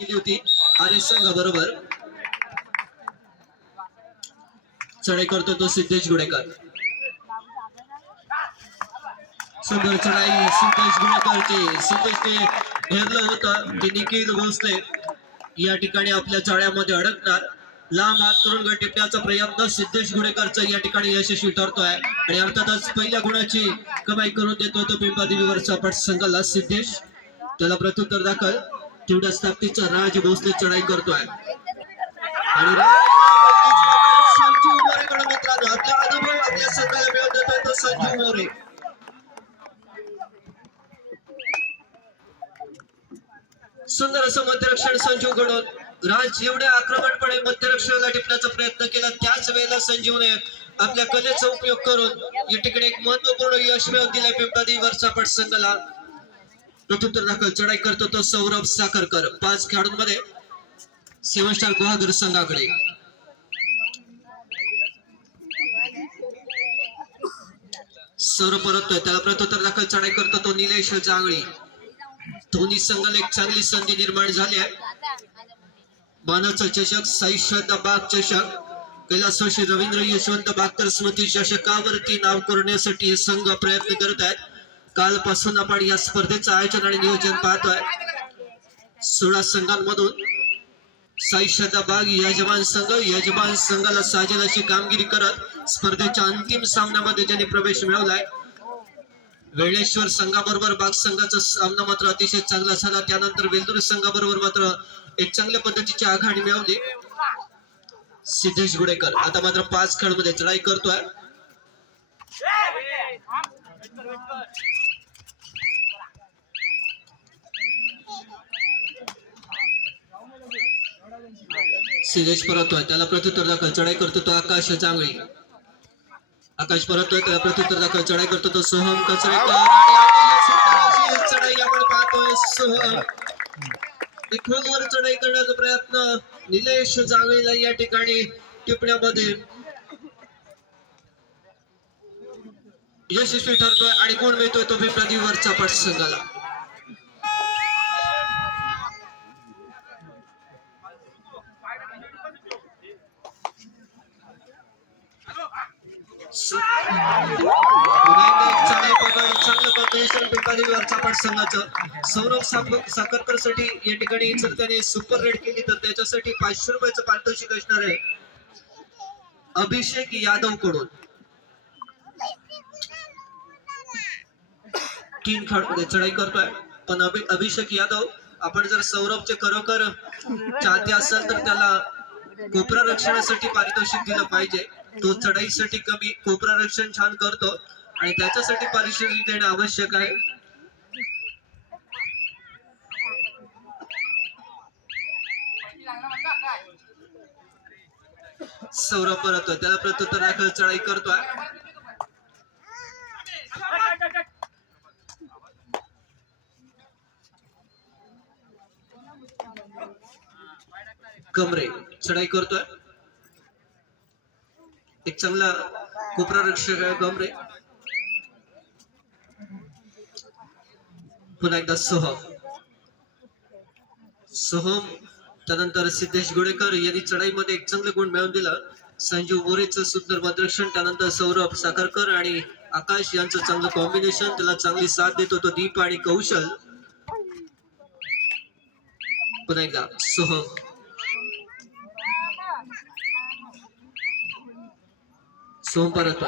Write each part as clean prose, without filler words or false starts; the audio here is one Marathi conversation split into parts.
केली होती आणि संघाबरोबर चढाई करतो तो सिद्धेश गुडेकर. सुंदर चढाई सिद्धेश गुडेकरची. सिद्धेशने हेरलं होतं की निखिल भोसले या ठिकाणी आपल्या जाळ्यामध्ये अडकणार. लांब हात करून गट टिपण्याचा प्रयत्न सिद्धेश गुडेकरचा या ठिकाणी यशस्वी ठरतोय आणि अर्थातच पहिल्या गुणाची कमाई करून देतो तो पिंपादेवीवरचा पट संघाला सिद्धेश. त्याला प्रत्युत्तर दाखल तेवढ्याच ताकदीचा राज भोसले चढाई करतोय आणि संजीव मोरेकडे मित्रांनो आपला अनुभव आपल्या संघाला मिळवून देतोय तो संजीव मोरे. सुंदर असं मध्यरक्षण संजीव कडून. राज एवढ्या आक्रमणपणे मध्यरक्षणाला टिपण्याचा प्रयत्न केला त्याच वेळेला संजीवने आपल्या कलेचा उपयोग करून या ठिकाणी एक महत्वपूर्ण यश मिळवून दिलंय पिंपळादेवीवरचा पट संघाला. प्रत्युत्तर दाखल चढाई करतो तो सौरभ साखरकर. 5 खेळाडूंमध्ये 7 स्टार गुहागर संघाकडे. सौरभ परततोय त्याला प्रत्युत्तर दाखल चढाई करतो तो निलेश जांगळी. दोन्ही संघाला एक चांगली संधी निर्माण झाली आहे. मानाचा चषक, साईश्वत बाग चषक, कैलासवासी रवींद्र यशवंत बागकर स्मृती चषकावरती नाव करण्यासाठी हे संघ प्रयत्न करत आहेत. कालपासून आपण या स्पर्धेचं आयोजन आणि नियोजन पाहतोय. 16 संघांमधून साईश्वत बाग यजमान संघाला साजेल अशी कामगिरी करत स्पर्धेच्या अंतिम सामन्यामध्ये ज्यांनी प्रवेश मिळवलाय. वेळेश्वर संघाबरोबर बाग संघाचा सामना मात्र अतिशय चांगला झाला. त्यानंतर वेल्दूर संघाबरोबर मात्र एक चांगल्या पद्धतीची आघाडी मिळवली सिद्धेश गुडेकर. आता मात्र 5 खेळामध्ये चढाई करतोय. सिद्धेश परततोय त्याला प्रत्युत्तर दाखल चढाई करतो तो आकाश जांगळी. आकाश परततोय त्याला प्रत्युत्तर दाखल चढाई करतो तो सोहम कचरेकर आणि चढाई आपण पाहतोय. सोहम खोलवर चढाई करण्याचा प्रयत्न निलेश जांगळीला या ठिकाणी टिपण्यामध्ये यशस्वी ठरतोय आणि गुण मिळतोय तो पिंपळादेवीवरचा पट संघाला. सौरभ साखरकर साठी या ठिकाणी जर त्याने सुपर रेड केली तर त्याच्यासाठी 500 रुपयाचं पारितोषिक असणार आहे अभिषेक यादव कडून. 3 खेळाडूंमध्ये चढाई करतोय पण अभिषेक यादव आपण जर सौरभचे खरोखर चाहते असाल तर त्याला कोपरा रक्षणासाठी पारितोषिक दिलं पाहिजे. तो चढाईसाठी कमी, कोपरा रक्षण छान करतो आणि त्याच्यासाठी पारितोषिक देणं आवश्यक आहे. सौरभ परततोय त्याला प्रत्युत्तर दाखल चढाई करतोय. कमरे चढाई करतोय. एक चांगला कोपरा रक्षक आहे कमरे. पुन्हा एकदा सोहम त्यानंतर सिद्धेश गुडेकर यांनी चढाईमध्ये एक चांगले गुण मिळवून दिला. संजीव मोरेचं सुंदर मार्गदर्शन, त्यानंतर सौरभ साखरकर आणि आकाश यांचं चांगलं कॉम्बिनेशन, त्याला चांगली साथ देतो तो दीप आणि कौशल. पुन्हा एकदा सोहम परत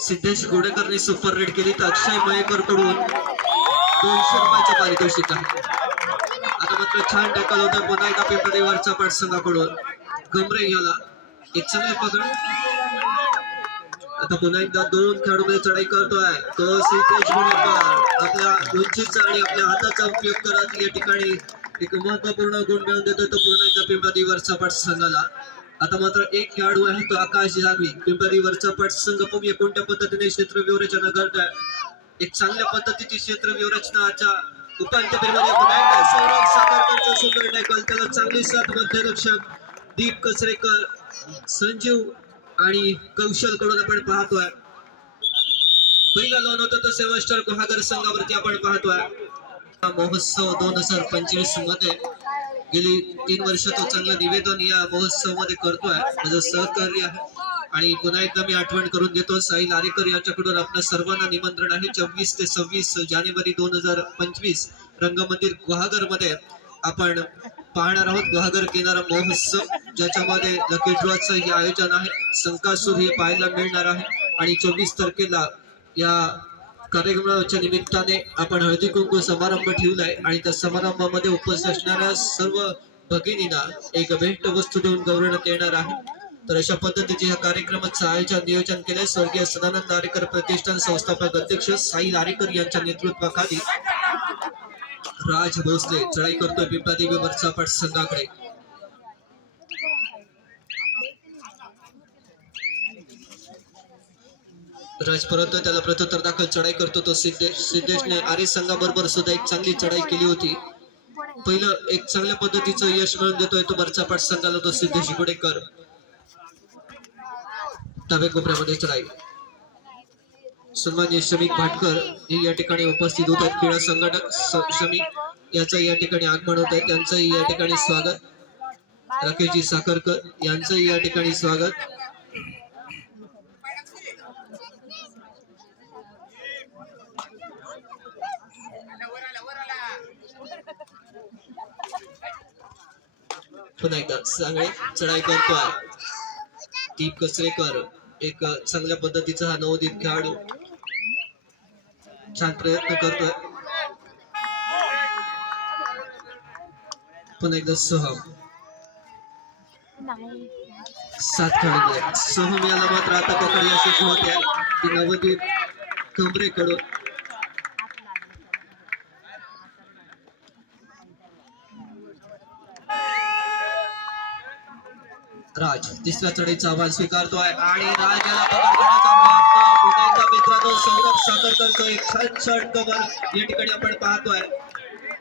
सिद्धेश गुडेकरने सुपर रेड केली तर अक्षय मयेकर कडून 200 रुपयाचं पारितोषिक आहे. आता मात्र छान टॅकल होतं पुन्हा एकदा पिंपळादेवीवरचा पट संघाकडून. गमरे याला एक चांगले पकड. आता पुन्हा एकदा 2 खेळाडूंमध्ये चढाई करतोय तो सिद्धेश गुडेकर. आपल्या उंचीचा आणि आपल्या हाताचा उपयोग करत या ठिकाणी एक महत्वपूर्ण गुण मिळवून देतोय तो पुन्हा एकदा पिंपळादेवीवरचा पट संघाला. आता मात्र 1 खेळाडू आहे तो आकाश जांगवी. पिंपळादेवीवरचा पट संघ बघूया कोणत्या पद्धतीने क्षेत्र व्यूहरचना करताय. एक चांगल्या पद्धतीची क्षेत्र व्यूहरचनाच्या उपांत्य फेरीमध्ये सौरभ साखरकरचा सुंदर टॅकल, त्याला चांगली साथ मध्यरक्षक दीप कचरेकर, संजीव आणि कौशल कडून आपण पाहतोय. पहिला लोन होतं तर सेवन गुहागर संघावरती आपण पाहतोय. महोत्सव 2025 मध्ये गेली 3 वर्ष तो चांगलं निवेदन या महोत्सव मध्ये करतोय, माझं सहकार्य आहे. आणि पुन्हा एकदा मी आठवण करून देतो, साई लारेकर यांच्याकडून आपल्या सर्वांना निमंत्रण आहे. 24 ते 26 जानेवारी 2025 रंगमंदिर गुहागर मध्ये आपण पाहणार आहोत गुहागर किनारा महोत्सव, ज्याच्यामध्ये लकी ड्रॉचं हे आयोजन आहे. संकासूर हे पाहायला मिळणार आहे. आणि 24 तारखेला या कार्यक्रमाच्या निमित्ताने आपण हळदी कुंकू समारंभ ठेवलाय आणि त्या समारंभामध्ये उपस्थित असणाऱ्या सर्व भगिनींना एक भेट वस्तू देऊन गौरवण्यात येणार आहे. तर अशा पद्धतीचे या कार्यक्रमाचं आयोजन नियोजन केलंय स्वर्गीय सदानंद लारेकर प्रतिष्ठान संस्थापक अध्यक्ष साई लारेकर यांच्या नेतृत्वाखाली. राज भोसले चढाई करतोय पिंपळादेवी वरचा पाठ संघाकडे. राज परत त्याला प्रत्युत्तर दाखल चढाई करतो तो सिद्धेशने आर्य संघाबरोबर सुद्धा एक चांगली चढाई केली होती. पहिलं एक चांगल्या पद्धतीचं यश मिळवून देतोय तो वरचा पाठ संघाला तो सिद्धेश गुडेकर. डाव्या कोपऱ्यामध्ये चढाई सन्माननीय शमिक भाटकर हे या ठिकाणी उपस्थित होत आहेत. क्रीडा संघटक शमिक याचं या ठिकाणी आगमन होत आहे, त्यांचंही या ठिकाणी स्वागत. राकेशजी साखरकर यांचंही या ठिकाणी स्वागत. पुन्हा एकदा चांगले चढाई करतोय दीप कचरेकर, एक चांगल्या पद्धतीचा हा नवोदित खेळाडू छान प्रयत्न करतोय. पुन्हा एकदा सोहम 7 खेळाडू. सोहम याला मात्र आता पकड यशस्वी होते ती नवोदित कमरेकडून. राज तिसऱ्या चढाईचं आव्हान स्वीकारतोय आणि राज याला पकड करण्याचा प्रयत्न. पुन्हा एकदा मित्रांनो सौरभ साखरकरचं एक छान शॉट कव्हर या ठिकाणी आपण पाहतोय,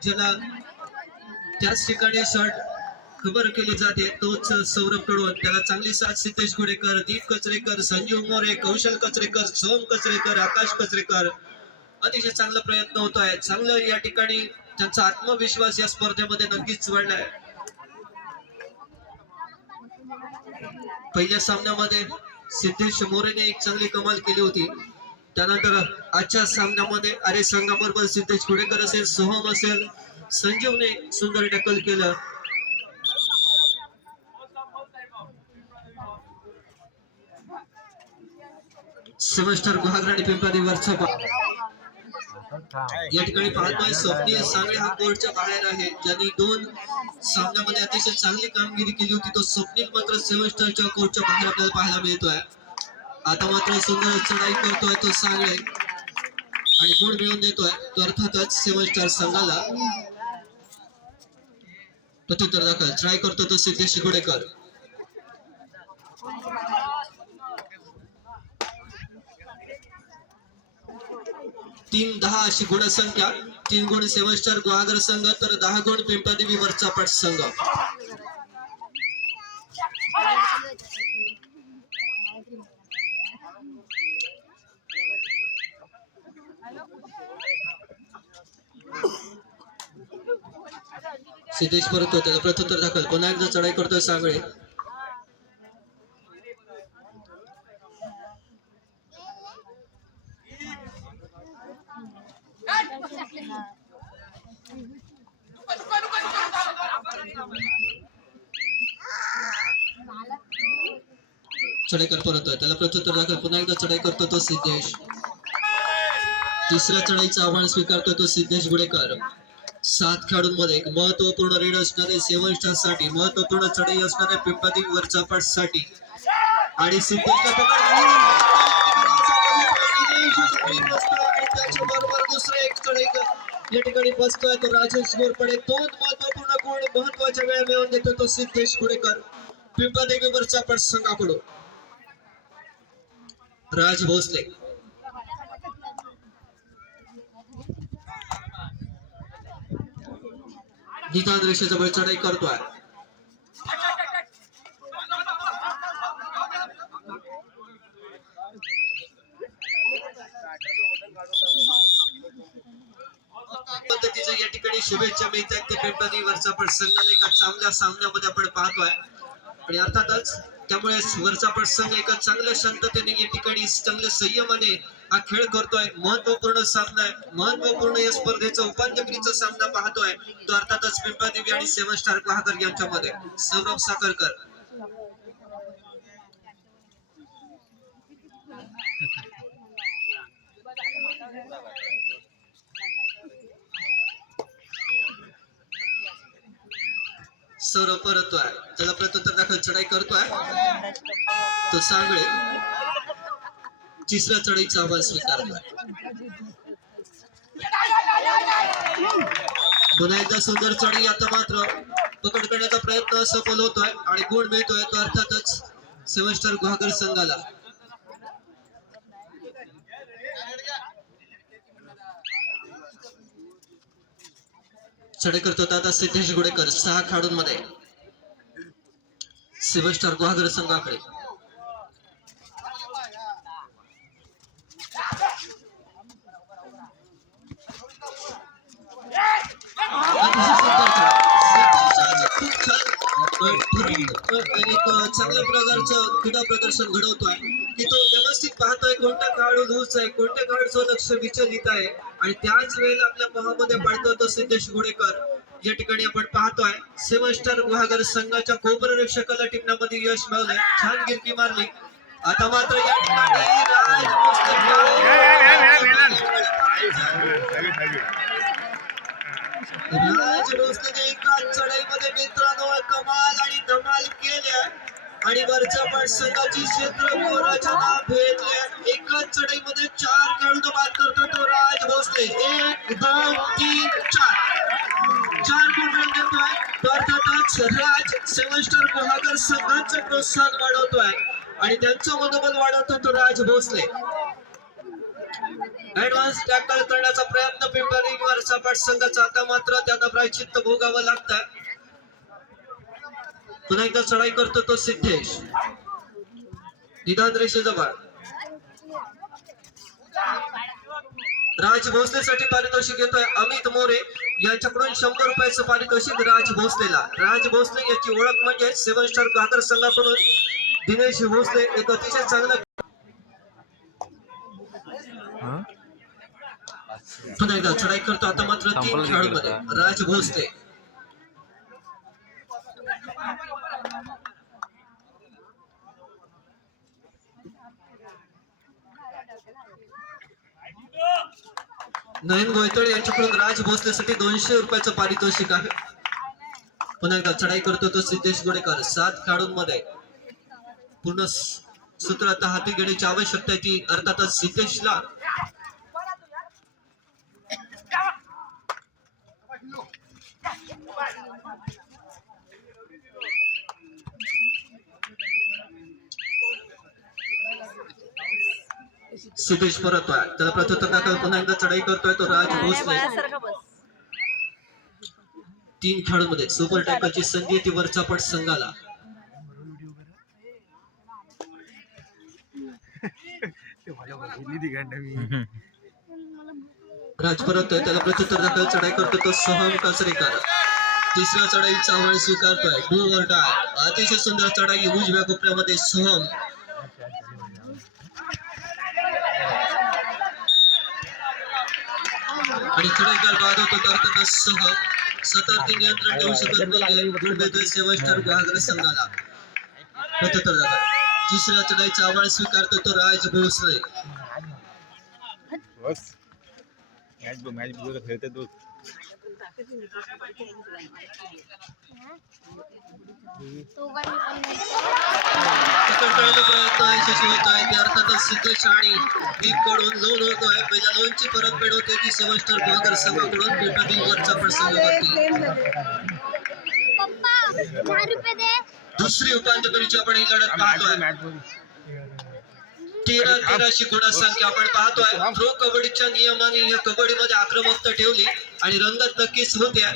ज्याला त्याच ठिकाणी शॉट कव्हर केली जाते तोच सौरभ कडून. त्याला चांगली साथ सिद्धेश गुडेकर, दीप कचरेकर, संजीव मोरे, कौशल कचरेकर, सोम कचरेकर, आकाश कचरेकर. अतिशय चांगला प्रयत्न होतोय. चांगलं या ठिकाणी त्यांचा आत्मविश्वास या स्पर्धेमध्ये नक्कीच वाढलाय. पहिल्या सामन्यामध्ये सिद्धेश मोरेने एक चांगली कमाल केली होती. त्यानंतर आजच्या सामन्यामध्ये आर्य संघाबरोबर सिद्धेश गुडेकर असेल, सोहम असेल, संजीवने सुंदर टॅकल केलं. सेमेस्टर गुहागर आणि पिंपळादेवी वरचा या ठिकाणी पाहतोय स्वप्नील सांगळे हा कोर्टच्या बाहेर आहे, ज्यांनी 2 सामन्यामध्ये अतिशय चांगली कामगिरी केली होती. तो स्वप्नील मात्र सेमेस्टरच्या कोर्टच्या बाहेर आपल्याला पाहायला मिळतोय. आता मात्र सुंदर चढाई करतोय तो सांगळे आणि गुण मिळवून देतोय तो अर्थातच सेमेस्टर संघाला. प्रत्युत्तर दाखल चढाई करतो तो सिद्धेश गुडेकर. 3-10 अशी गुणसंख्या. 3 गुण सेमेस्टर गुहागर संघ तर 10 गुण पिंपळादेवी वरचा पाट संघ. सिद्धेश परत त्याला प्रत्युत्तर दाखल पुन्हा एकदा चढाई करतोय सांगळे. चढाई कर परत त्याला प्रत्युत्तर दाखल पुन्हा एकदा चढाई करतो तो सिद्धेश. तिसऱ्या चढाईचं आव्हान स्वीकारतो तो सिद्धेश गुडेकर. 7 खेळाडूंमध्ये एक महत्वपूर्ण रीड असणारे 7 स्टार साठी, महत्वपूर्ण चढाई असणाऱ्या पिंपळादेवी वरचा पाट साठी आणि सिद्धेशला त्याच्याबरोबर दुसरा एक चढाई या ठिकाणी बसतोय तो राजेश गोरपडे. 2 महत्वपूर्ण गुण महत्वाच्या वेळा मिळवून देतो तो सिद्धेश गुडेकर पिंपळादेवी वरचा पाट संघाकडून. राज भोसले निदान रेषेजवळ चढाई करतोय. पद्धतीचं या ठिकाणी शुभेच्छा मिळत आहेत ते पिंपरी वरचा पण संघाला एका चांगल्या सामन्यामध्ये आपण पाहतोय आणि अर्थातच त्यामुळे वरचा पण संघ एका चांगल्या शांततेने या ठिकाणी चांगल्या संयमाने हा खेळ करतोय. महत्वपूर्ण सामना आहे, महत्वपूर्ण या स्पर्धेचा उपांत्यफेरीचा सामना पाहतोय तो अर्थातच पिंपळदेवी आणि सेवन स्टार गुहागर यांच्यामध्ये. सौरभ साखरकर सौरभ परततोय, त्याला प्रत्युत्तर दाखल चढाई करतोय तो सांगळे तिसऱ्या चढाईचा आवाज स्वीकारतोय. पुन्हा एकदा सुंदर चढाई. आता मात्र पकड करण्याचा प्रयत्न सफल होतोय आणि गुण मिळतोय तो अर्थातच सेवन स्टार गुहागर संघाला. चढाई करतो आता सिद्धेश गुडेकर 6 खेळाडूंमध्ये सेवन स्टार गुहागर संघाकडे. चांगल्या प्रकारचं क्रीडा प्रदर्शन घडवतोय की तो व्यवस्थित पाहतोय कोणत्या खेळाडू लूज आहे, कोणत्या खेळाडूचं लक्ष विचलित आहे आणि त्याच वेळेला आपल्या मोहामध्ये पाळतोय तो सिद्धेश गुडेकर. या ठिकाणी आपण पाहतोय सेवन स्टार गुहागर संघाच्या कोपररक्षकाला टिपण्यामध्ये यश मिळवलंय, छान गिरकी मारली. आता मात्र या ठिकाणी राज भोसलेने एकाच चढाईमध्ये मित्रांनो कमाल आणि धमाल केल्या आणि वरच्या पण संघाची क्षेत्र मोराच्या नाव भेटल्या. एकाच चढाईमध्ये 4 खेळाडू बाद करतो तो राज भोसले. 1 2 3 4 गुण देतोय तो अर्थातच राज सेवन स्टार गुहागर संघाचं प्रोत्साहन वाढवतोय आणि त्यांचं मनोबल वाढवतो तो राज भोसले. ऍडव्हान्स टॅकल करण्याचा प्रयत्न पिंपरी वरचा पाठ संघाचा. आता मात्र त्यांना प्रायश्चित्त भोगावं लागतं. पुन्हा एकदा चढाई करतो तो सिद्धेश निदान रेषेजवळ. राज भोसलेसाठी पारितोषिक येतोय अमित मोरे यांच्याकडून 100 रुपयाचं पारितोषिक राज भोसलेला. राज भोसले याची ओळख म्हणजे सेवन स्टार गुहागर संघाकडून दिनेश भोसले एक अतिशय चांगला. पुन्हा एकदा चढाई करतो आता मात्र 3 खेळाडूंमध्ये राज भोसले. नयन गोयतळे यांच्याकडून राज भोसलेसाठी 200 रुपयाचं पारितोषिक आहे. पुन्हा एकदा चढाई करतो तो सिद्धेश गुडेकर. 7 खेळाडूंमध्ये पूर्ण सूत्र आता हाती घेण्याची आवश्यकता आहे ती अर्थातच सिद्धेशला. सिद्धेश परततोय, त्याला प्रत्युत्तर दाखल पुन्हा एकदा चढाई करतोय तो राज भोसले. 3 खेळाडूंमध्ये सुपर टॅकलची संधी येते वरचा पट संघाला. राज परततोय, त्याला प्रत्युत्तर दाखल चढाई करतो तो सोहम कासरेकर. तिसऱ्या चढाईचा आव्हान स्वीकारतोय डू ऑर डाय. अतिशय सुंदर चढाई उजव्या कोपऱ्यामध्ये सोहम. आणि चढाईकार बाद होतो अर्थातच सोहम. सतत नियंत्रण ठेवू शकत नाही सेवन स्टार गुहागर संघाला. प्रत्युत्तर दाखल. तिसऱ्या चढाईचा आव्हान स्वीकारतो तो राज भोसले. अर्थातच सिद्धेश आणि कडून लोन होतोय. पहिल्या लोनची परतफेड होते ती सेवन स्टार गुहागर संघाकडून पिंपरी वरचा पण संघ करते. दुसरी उपांत्यफेरीची आपण ही लढत पाहतोय. 13-13 गुणा संख्या आपण पाहतोय. प्रो कबड्डीच्या नियमाने या कबड्डीमध्ये आक्रमकता ठेवली आणि रंगत नक्कीच होत्या.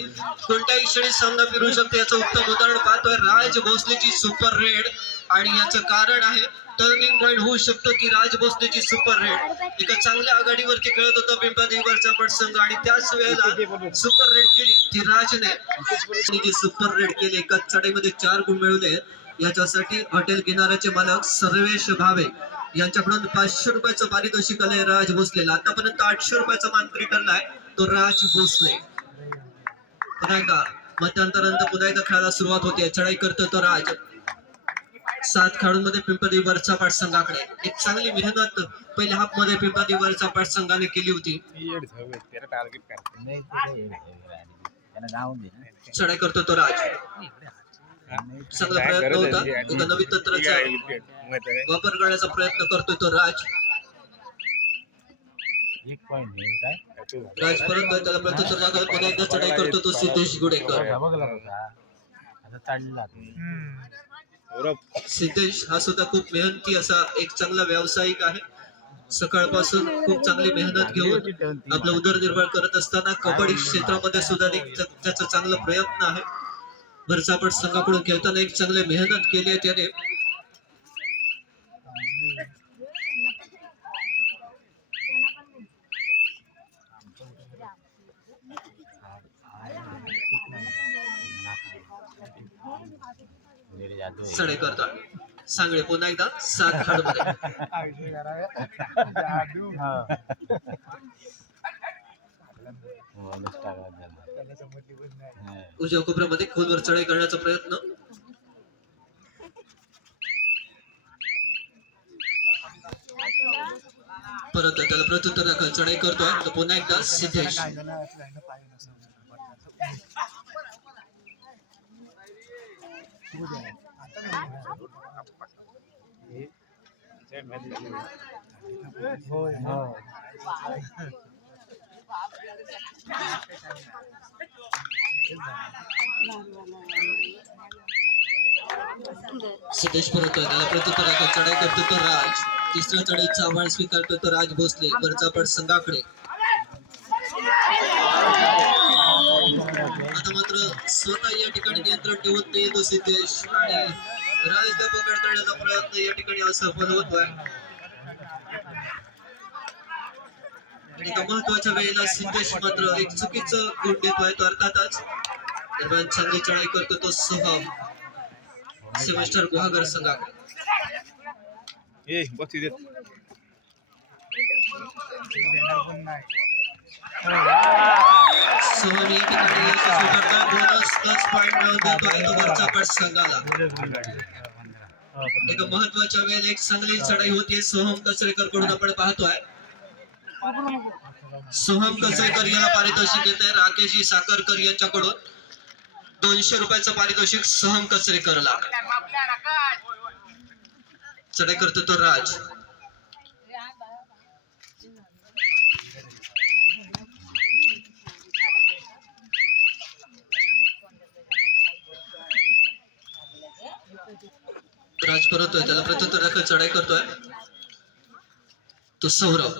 कोणत्याही क्षणी सामना फिरू शकते याचं उत्तम उदाहरण पाहतोय राज भोसलेची सुपर रेड आणि याचं कारण आहे टर्निंग पॉइंट होऊ शकतो की राज भोसलेची सुपर रेड एका चांगल्या आघाडीवरती खेळत होता पिंपळदेवीवरचा पटसंघ आणि त्याच वेळेला सुपर रेड केली ती राजने सुपर रेड केली एका चढाईमध्ये 4 गुण मिळवले याच्यासाठी हॉटेल किनाऱ्याचे मालक सर्वेश भावे यांच्याकडून 500 रुपयाचं पारितोषिक आलंय राज भोसलेला आतापर्यंत 800 रुपयाचा मानकरी ठरलाय तो राज भोसले पुन्हा एकदा मध्यंतरानंतर पुन्हा एकदा खेळायला सुरुवात होते चढाई करतो तो राज 7 खेळाडूंमध्ये पिंपळदेवी वरचा पाठ संघाकडे एक चांगली मेहनत पहिल्या हाफ मध्ये पिंपळदेवी वरचा पाठ संघाने केली होती चढाई करतो तो राज चांगला प्रयत्न होता एका नवीन तंत्राचा वापर करण्याचा प्रयत्न करतोय तो राज राज परत त्याला प्रत्युत्तर दाखल पुन्हा एकदा चढाई करतो तो सिद्धेश गुडेकर सिद्धेश हा सुद्धा खूप मेहनती असा एक चांगला व्यावसायिक आहे सकाळपासून खूप चांगली मेहनत घेऊन आपला उदरनिर्वाह करत असताना कबड्डी क्षेत्रामध्ये सुद्धा त्याचा चांगला प्रयत्न आहे भरचापट संघाकडून खेळताना एक चांगली मेहनत केली आहे त्याने चढाई करतोय सांगळे पुन्हा एकदा 7 खेळाडूंमध्ये उजव्या कोपऱ्यामध्ये खोलवर चढाई करण्याचा प्रयत्न परत त्याला प्रत्युत्तर दाखल चढाई करतोय तर पुन्हा एकदा सिद्धेश सिद्धेश परत त्याला प्रत्युत्तर दाखल चढाई करतो तो राज तिसऱ्या चढाईचा आव्हान स्वीकारतो तो राज भोसले वरचा पट संघाकडे आता मात्र स्वतः या ठिकाणी नियंत्रण ठेवत नाही तो सिद्धेश आणि राजला पकड करण्याचा प्रयत्न या ठिकाणी असफल होतोय एका महत्वाच्या वेळेला सिद्धेश मात्र एक चुकीचं गुण देतोय तो अर्थातच दरम्यान चांगली चढाई करतो तो सोहम सेमेस्टर गुहागर संघाकडे सोहम या ठिकाणी यशस्वी करता बोनस प्लस पॉइंट मिळवून देतोय तो वरचा पट संघाला एका महत्वाच्या वेळेला एक चांगली चढाई होती सोहम कचरेकर कडून आपण पाहतोय सोहम कचरेकर याला पारितोषिक येते राकेशजी साखरकर यांच्याकडून 200 रुपयाचं पारितोषिक सोहम कचरेकरला चढाई करतो तो राज राज परतोय त्याला प्रत्युत्तर दाखल चढाई करतोय तो सौरभ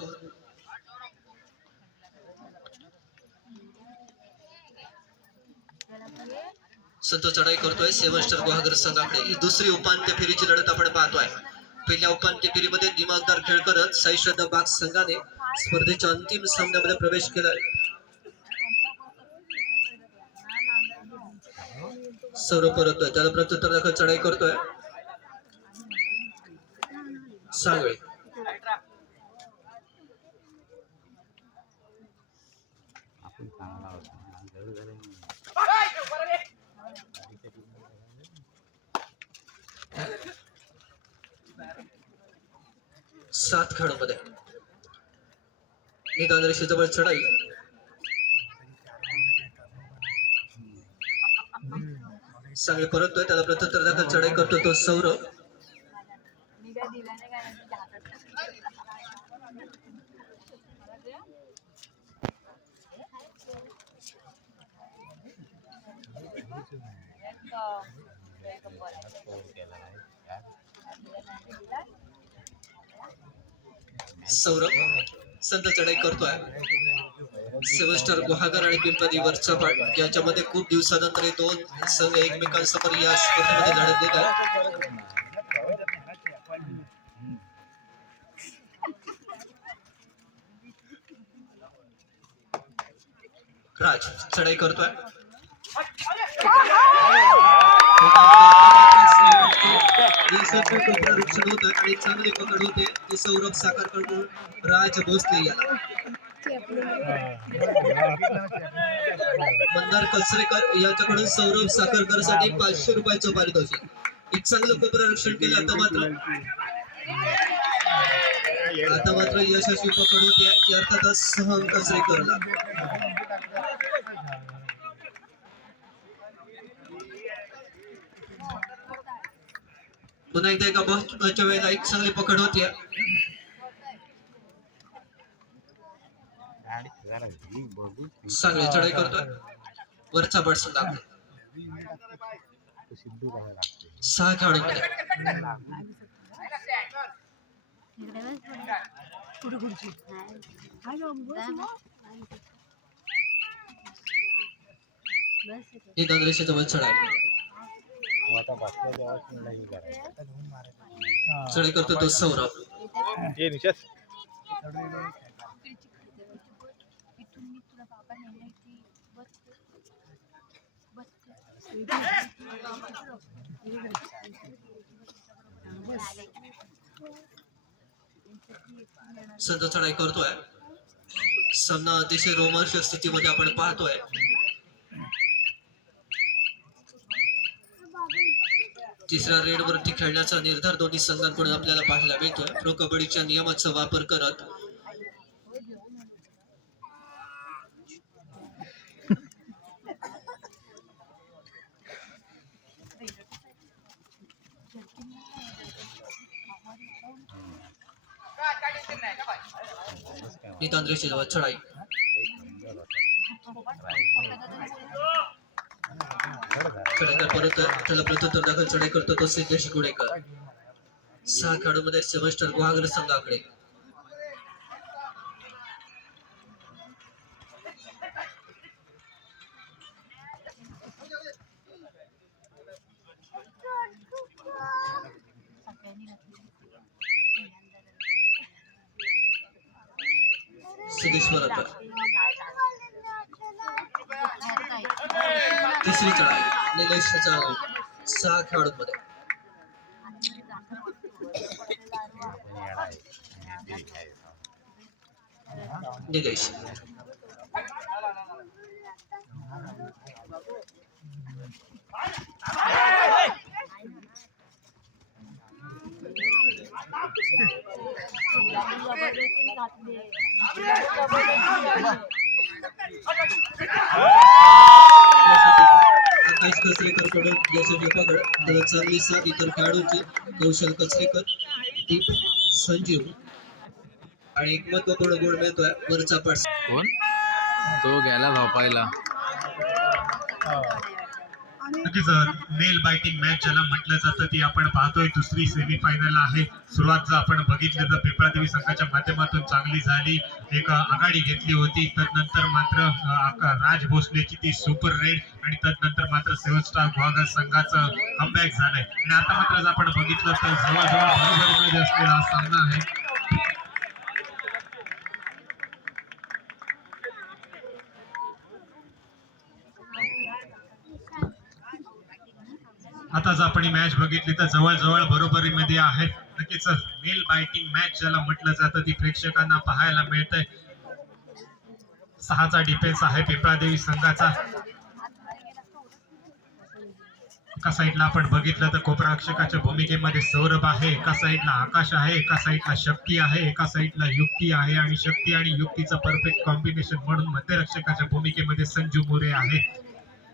संत चढाई करतोय सेवस्टर गुहागर संघाकडे ही दुसरी उपांत्य फेरीची लढत आपण पाहतोय पहिल्या उपांत्य फेरीमध्ये दिमागदार खेळ करत साई श्रद्धा बाग संघाने स्पर्धेच्या अंतिम सामन्यामध्ये प्रवेश केलाय सौरभ परतोय त्याला प्रत्युत्तर दाखल चढाई करतोय सांगळे सात खेळाडूंमध्ये निदान रेषेजवळ चढाई सांगळे परततोय त्याला प्रत्युत्तर दाखल चढाई करतो तो सौरभ सौरभ संत चढाई करतोय सेवस्टर गुहागर आणि पिंपळी वरचा पाट याच्यामध्ये खूप दिवसानंतर हे दोन संघ एकमेकांसमोर या स्पर्धेमध्ये लढत देत आहेत राज चढाई करतोय रक्षण होत आणि चांगली पकड होते ती सौरभ साखरकर राज भोसले याला मंदार कचरेकर यांच्याकडून सौरभ साखरकर साठी 500 रुपयाचं पारितोषिक. एक चांगलं रक्षण केलं. आता मात्र यशस्वी पकड होती की अर्थातच सहम कचरेकरला पुन्हा एकदा एका महत्वाच्या वेळेला एक चांगली पकड होती. चांगली चढाई करतोय वरचा बटसन दाखल 6 खेळाडूंमध्ये निदान रेषेजवळ चढाई चढाई करतो तो सौरभ संत चढाई करतोय. सामना अतिशय रोमांचक स्थितीमध्ये आपण पाहतोय. तिसऱ्या रेड वरती खेळण्याचा निर्धार दोन्ही संघांकडून आपल्याला पाहायला मिळतोय. प्रो कबड्डीच्या नियमाचा वापर करत निदान रेषेजवळ चढाई परत त्याला प्रत्युत्तर दाखल चढाई करतो तो सिद्धेश गुडेकर. 6 खेळाडूंमध्ये सेमेस्टर गुहागर संघाकडे सिद्धेश्वर तिसरी चढाई निलेश 6 खेळाडूंमध्ये निलेश आकाश कचरेकरकडून यशस्वी पकड त्याला चांगली साथ इतर खेळाडूंची कौशल कचरेकर दीप संजीव आणि एक महत्वपूर्ण गुण मिळतोय वरचा पाठ कोण तो गेला झोपायला. नक्कीच नेल बायटिंग मॅच ज्याला म्हटलं जातं ती आपण पाहतोय. दुसरी सेमीफायनल आहे. सुरुवात जर आपण बघितलं तर पिंपळादेवी संघाच्या माध्यमातून चांगली झाली. एक आघाडी घेतली होती. तदनंतर मात्र राज भोसलेची ती सुपर रेड आणि तदनंतर मात्र 7 स्टार गुहागर संघाचं कमबॅक झालंय आणि आता मात्र जर आपण बघितलं तर जवळजवळ बरोबरीमध्ये असलेला हा सामना आहे. आता जर आपण ही मॅच बघितली तर जवळजवळ बरोबरीमध्ये आहे. नक्कीच नेल बायटिंग मॅच ज्याला म्हटलं जातं ती प्रेक्षकांना पाहायला मिळतंय. 6चा डिफेन्स आहे पिंपळादेवी संघाचा. एका साईडला आपण बघितलं तर कोपरक्षकाच्या भूमिकेमध्ये सौरभ आहे, एका साईडला आकाश आहे, एका साईडला शक्ती आहे, एका साईडला युक्ती आहे आणि शक्ती आणि युक्तीचं परफेक्ट कॉम्बिनेशन म्हणून मध्यरक्षकाच्या भूमिकेमध्ये संजू मोरे आहे.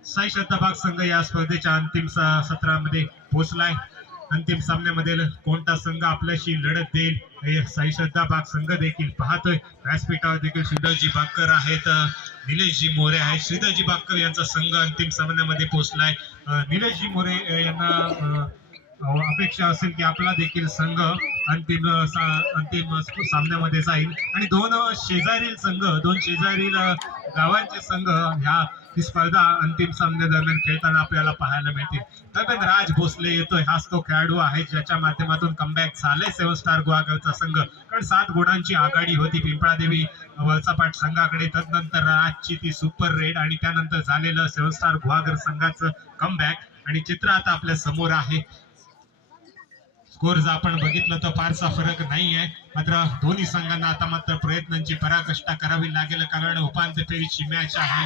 साई श्रद्धाबाग संघ या स्पर्धेच्या अंतिम सत्रामध्ये पोहोचलाय. अंतिम सामन्यामध्ये कोणता संघ आपल्याशी लढत देईल हे साई श्रद्धाबाग संघ देखील पाहतोय. व्यासपीठावर देखील श्रीधरजी बागकर आहेत, निलेशजी मोरे आहेत. श्रीधरजी बागकर यांचा संघ अंतिम सामन्यामध्ये पोहोचलाय. निलेशजी मोरे यांना अपेक्षा असेल की आपला देखील संघ अंतिम सामन्यामध्ये जाईल आणि दोन शेजारील गावांचे संघ ह्या ही स्पर्धा अंतिम सामन्यादरम्यान खेळताना आपल्याला पाहायला मिळतील. दरम्यान राज भोसले येतोय, हाच तो खेळाडू आहे ज्याच्या माध्यमातून कमबॅक झालंय सेव्हन स्टार गुहागरचा संघ. कारण 7 गुणांची आघाडी होती पिंपळादेवी वळचापाट संघाकडे. तदनंतर राजची ती सुपर रेड आणि त्यानंतर झालेलं सेव्हन स्टार गुहागर संघाचं कमबॅक आणि चित्र आता आपल्या समोर आहे. स्कोर जर आपण बघितलं तर फारसा फरक नाहीये, मात्र दोन्ही संघांना आता मात्र प्रयत्नांची पराकाष्ठा करावी लागेल कारण उपांत्य फेरीची मॅच आहे.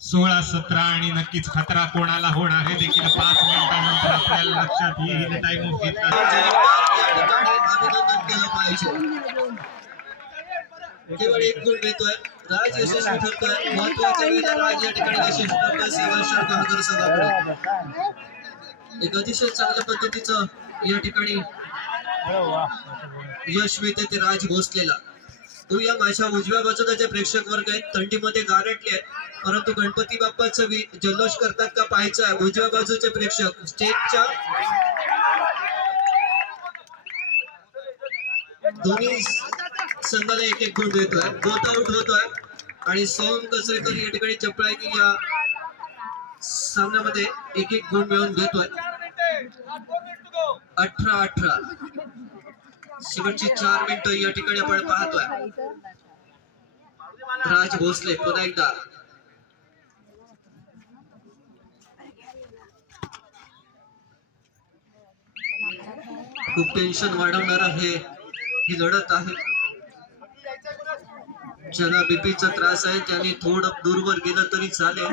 16-17 आणि नक्कीच खतरा कोणाला होणार हे देखील 5 मिनिटांनंतर आपल्याला लक्षात येईल. टाइम ऑफ घेतला अभिनंदन केलं पाहिजे. केवळ एक गुण मिळतोय, राज यशस्वी ठरतोय. महत्वाच्या वेळेला राज या ठिकाणी यशस्वी ठरतोय सेव्हन स्टार गुहागर संघाकडे. एक अतिशय चांगल्या पद्धतीचं या ठिकाणी यश मिळते ते राज भोसलेला. तो या माझ्या उजव्या बाजूला जे प्रेक्षक वर्ग आहेत थंडीमध्ये गारटले आहेत, परंतु गणपती बाप्पाचं जल्लोष करतात का पाहायचं आहे. उजव्या बाजूचे प्रेक्षक स्टेजच्या दोन्ही संघाला एक एक गुण देतोय. गोट आउट होतोय आणि सोम कसरेकर या ठिकाणी चपळाईने या सामन्यामध्ये एक एक गुण मिळवून घेतोय. 18-18 शेवटची 4 मिनिटं या ठिकाणी आपण पाहतोय. राज भोसले पुन्हा एकदा खूप टेन्शन वाढवणार आहे ही लढत आहे. ज्यांना बीपीचा त्रास आहे त्यांनी थोडं दूरवर गेलं तरी चालेल.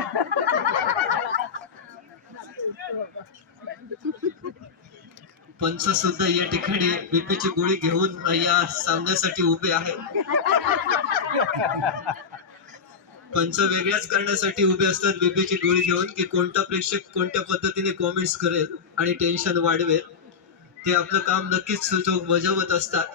पंच सुद्धा या ठिकाणी बीपीची गोळी घेऊन या सामन्यासाठी उभे आहे. पंच वेगळ्याच करण्यासाठी उभे असतात बीपीची गोळी घेऊन की कोणता प्रेक्षक कोणत्या पद्धतीने कॉमेंट्स करेल आणि टेन्शन वाढवेल. ते आपलं काम नक्कीच बजावत असतात.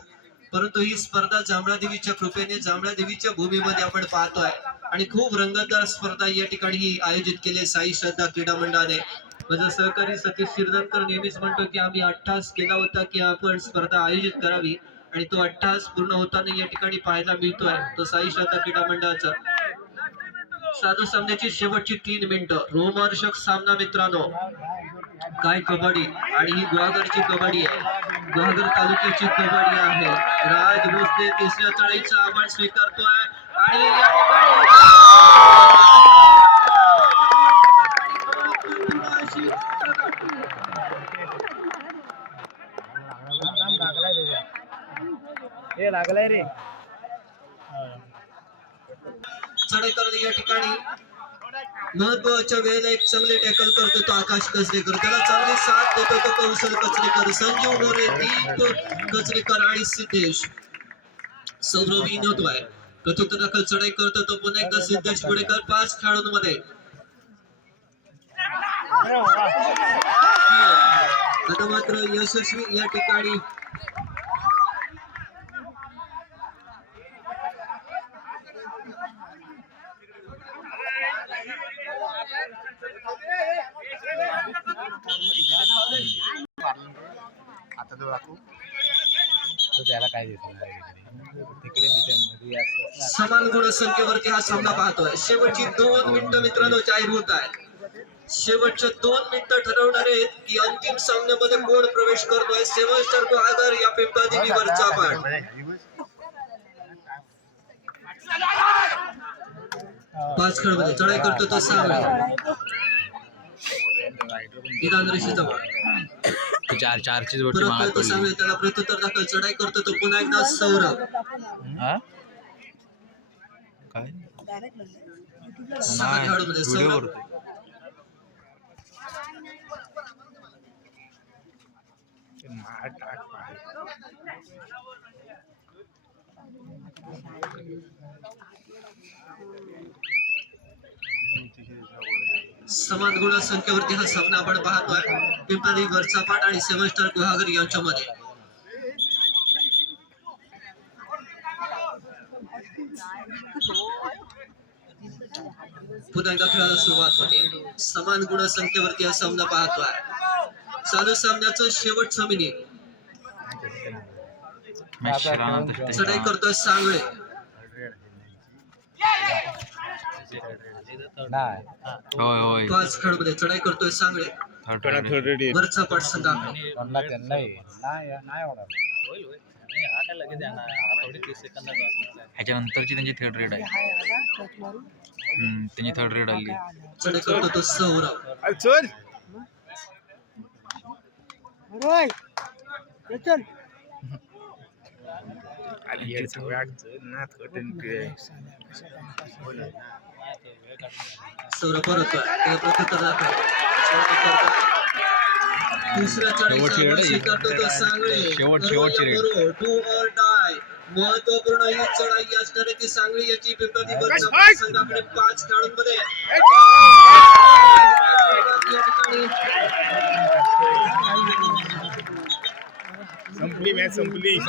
परंतु ही स्पर्धा जांभळादेवीच्या कृपेने जांभळादेवीच्या भूमीमध्ये आपण पाहतोय आणि खूप रंगतदार स्पर्धा या ठिकाणी आयोजित केली साई श्रद्धा क्रीडा मंडळाने. माझा सहकारी सतीश शिरदनकर नेहमीच म्हणतो की आम्ही अट्टहास केला होता की आपण स्पर्धा आयोजित करावी आणि तो अट्टहास पूर्ण होताना या ठिकाणी पाहायला मिळतोय तो साई श्रद्धा क्रीडा मंडळाचा. साधू सामन्याची शेवटची 3 मिनिटं रोमहर्षक सामना मित्रांनो. काय कबड्डी आणि ही गुहागरची कबड्डी आहे, गुहागर तालुक्याची कबड्डी आहे. राज भोसले तिसऱ्या चढाईचं आव्हान स्वीकारतोय आणि लागलाय रे चढाई करणे या ठिकाणी महत्वाच्या वेळेला एक चांगले टॅकल करतो तो आकाश कचरेकर. त्याला चांगली साथ देतो तो कौशल कचरेकर, संजीव मोरे, दीप कचरेकर आणि सिद्धेश. सौरभ विनोदवाय प्रत्युत्तर दाखल चढाई करतो तो पुन्हा एकदा सिद्धेश पुणेकर. 5 खेळाडूंमध्ये आता मात्र यशस्वी या ठिकाणी आता तो दाखवू तो त्याला काय देत तिकडे तिथे समान गुणसंख्येवरती हा सामना पाहतोय. शेवटची 2 मिनिटं मित्रांनो जाहीर होत आहेत. शेवटच्या 2 मिनिटं ठरवणार आहेत की अंतिम सामन्यामध्ये कोण प्रवेश करतोय. सेव्हन स्टार गुहागर या पिंपळादेवी वरचापाट. 5 खेळामध्ये चढाई करतो तो सामना निदान रेषेजवळ चारची जोडी परत तो सामना त्याला प्रत्युत्तर दाखल चढाई करतो तो पुन्हा एकदा सौरभ. काय 6 खेळाडूमध्ये सौरभ समान गुणसंख्येवरती हा सामना आपण पाहतोय पिंपळादेवी वरचापाट आणि सेव्हन स्टार गुहागर यांच्यामध्ये. पुन्हा एकदा खेळाला सुरुवात होते. समान गुणसंख्येवरती हा सामना पाहतोय. चालू सामन्याचं शेवटचं मिनिट. चढाई करतोय सांगळे. नाही होय होय 5 खेळामध्ये चढाई करतोय सांगळे. वरचा पाठ संघ त्यांना नाही नाही नाही होणार. ह्याच्यानंतरची त्यांची थर्ड रेड आहे. त्यांची थर्ड रेड आली. चढाई करतो तो सौरभ. सौरभ परत त्याला प्रत्युत्तर दाखल. दुसऱ्या चढाईचा मान स्वीकारतो तो सांगळे. शेवटची रेड. Do or die. महत्वपूर्ण ही चढाई असणार आहे ती सांगळी याची बिबटी वरचा संघाकडे 5 खेळाडूंमध्ये या ठिकाणी संपली मॅच संपली मॅच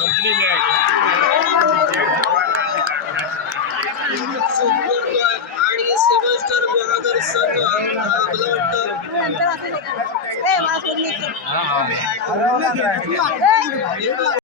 आणि सेव्हन बहादूर संघ मला वाटतं